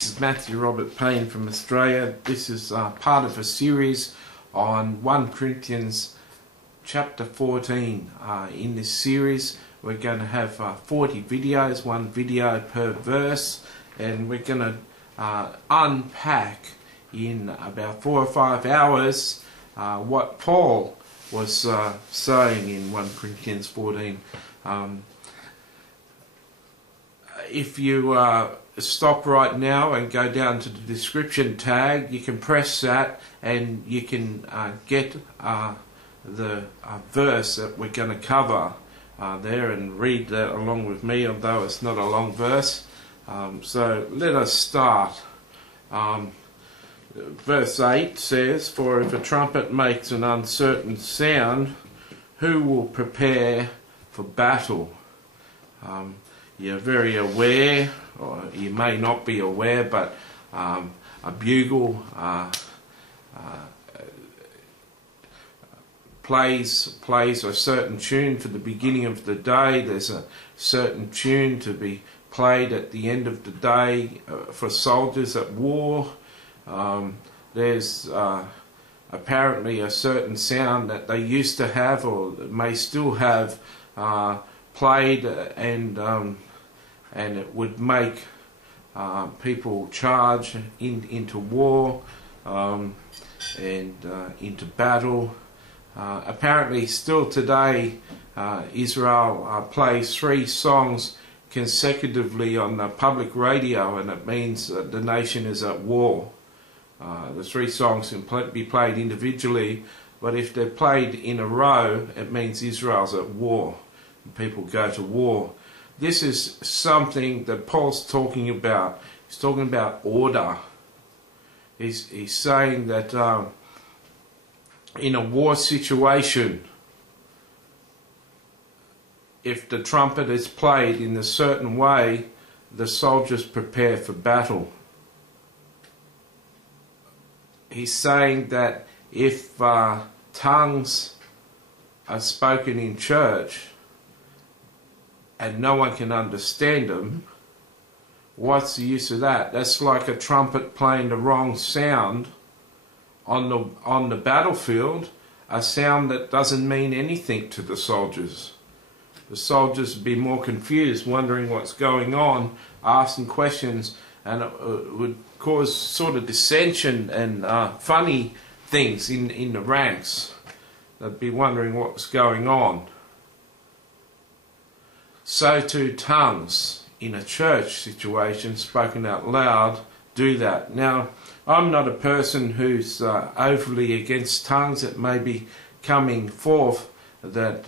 This is Matthew Robert Payne from Australia. This is part of a series on 1 Corinthians chapter 14. In this series we're going to have 40 videos, one video per verse, and we're going to unpack in about 4 or 5 hours what Paul was saying in 1 Corinthians 14. If you stop right now and go down to the description tag, you can press that and you can get the verse that we're going to cover there and read that along with me, although it's not a long verse. So let us start. Verse 8 says, "For if a trumpet makes an uncertain sound, who will prepare for battle?" You're very aware, or you may not be aware, but a bugle plays a certain tune for the beginning of the day. There's a certain tune to be played at the end of the day for soldiers at war. There's apparently a certain sound that they used to have, or may still have, played, and it would make people charge into war and into battle. Apparently still today Israel plays 3 songs consecutively on the public radio, and it means that the nation is at war. The 3 songs can be played individually, but if they're played in a row, it means Israel's at war. People go to war. This is something that Paul's talking about. He's talking about order. He's saying that in a war situation, if the trumpet is played in a certain way, the soldiers prepare for battle. He's saying that if tongues are spoken in church and no one can understand them, what's the use of that? That's like a trumpet playing the wrong sound on the battlefield, a sound that doesn't mean anything to the soldiers. The soldiers would be more confused, wondering what's going on, asking questions, and it would cause sort of dissension and funny things in the ranks. They'd be wondering what was going on. So too tongues in a church situation, spoken out loud, do that. Now, I'm not a person who's overly against tongues. It may be coming forth that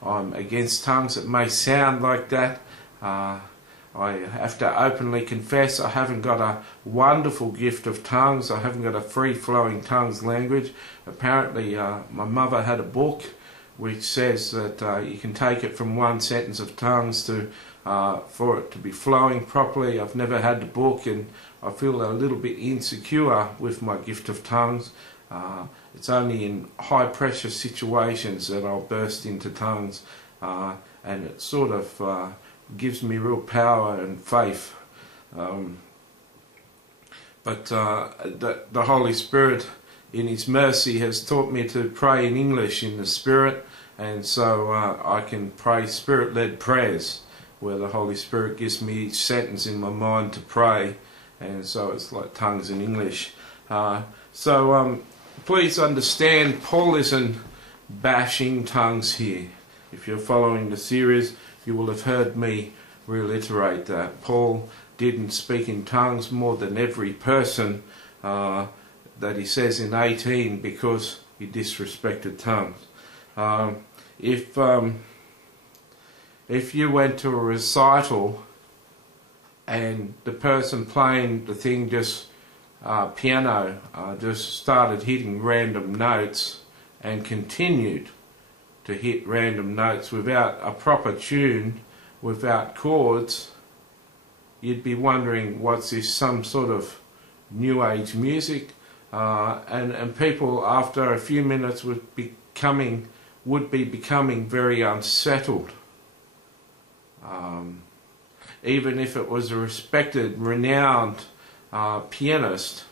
I'm against tongues. It may sound like that. I have to openly confess I haven't got a wonderful gift of tongues. I haven't got a free-flowing tongues language. Apparently my mother had a book which says that you can take it from one sentence of tongues to for it to be flowing properly. I've never had the book, and I feel a little bit insecure with my gift of tongues. It's only in high pressure situations that I'll burst into tongues, and it sort of gives me real power and faith. But the Holy Spirit in His mercy has taught me to pray in English in the Spirit, and so I can pray Spirit-led prayers where the Holy Spirit gives me each sentence in my mind to pray, and so it's like tongues in English. Please understand, Paul isn't bashing tongues here. If you're following the series, you will have heard me reiterate that. Paul didn't speak in tongues more than every person that he says in 18 because he disrespected tongues. If you went to a recital and the person playing the thing just piano just started hitting random notes and continued to hit random notes without a proper tune, without chords, you'd be wondering, what's this, some sort of new age music? And people after a few minutes would be becoming very unsettled. even if it was a respected, renowned pianist,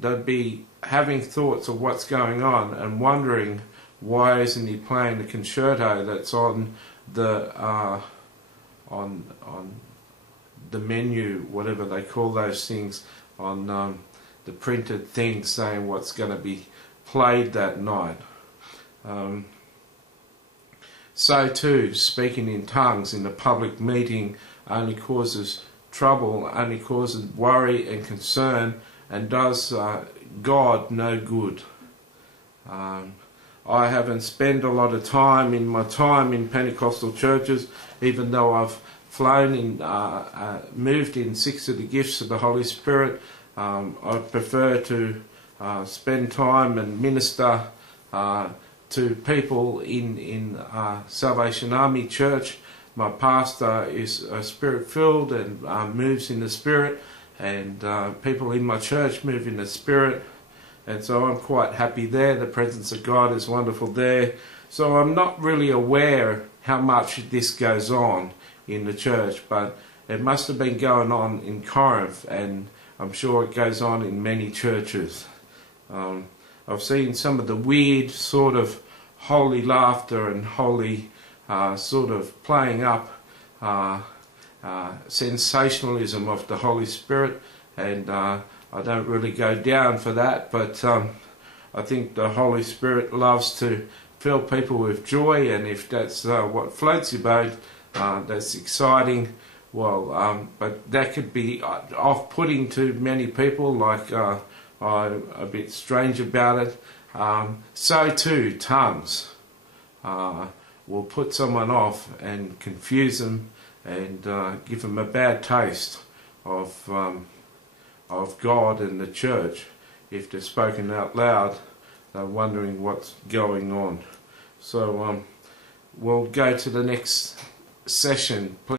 they'd be having thoughts of what's going on and wondering why isn't he playing the concerto that's on the on the menu, whatever they call those things, on the printed thing saying what's going to be played that night. So too, speaking in tongues in a public meeting only causes trouble, only causes worry and concern, and does God no good. I haven't spent a lot of time in Pentecostal churches, even though I've flown in, moved in 6 of the gifts of the Holy Spirit. I prefer to spend time and minister to people in Salvation Army Church. My pastor is Spirit-filled and moves in the Spirit, and people in my church move in the Spirit, and so I'm quite happy there. The presence of God is wonderful there. So I'm not really aware how much this goes on in the church, but it must have been going on in Corinth, and I'm sure it goes on in many churches. I've seen some of the weird sort of holy laughter and holy sort of playing up sensationalism of the Holy Spirit, and I don't really go down for that, but I think the Holy Spirit loves to fill people with joy, and if that's what floats your boat, that's exciting. Well, but that could be off-putting to many people, like I'm a bit strange about it. So too, tongues will put someone off and confuse them and give them a bad taste of God and the church. If they're spoken out loud, they're wondering what's going on. So we'll go to the next session.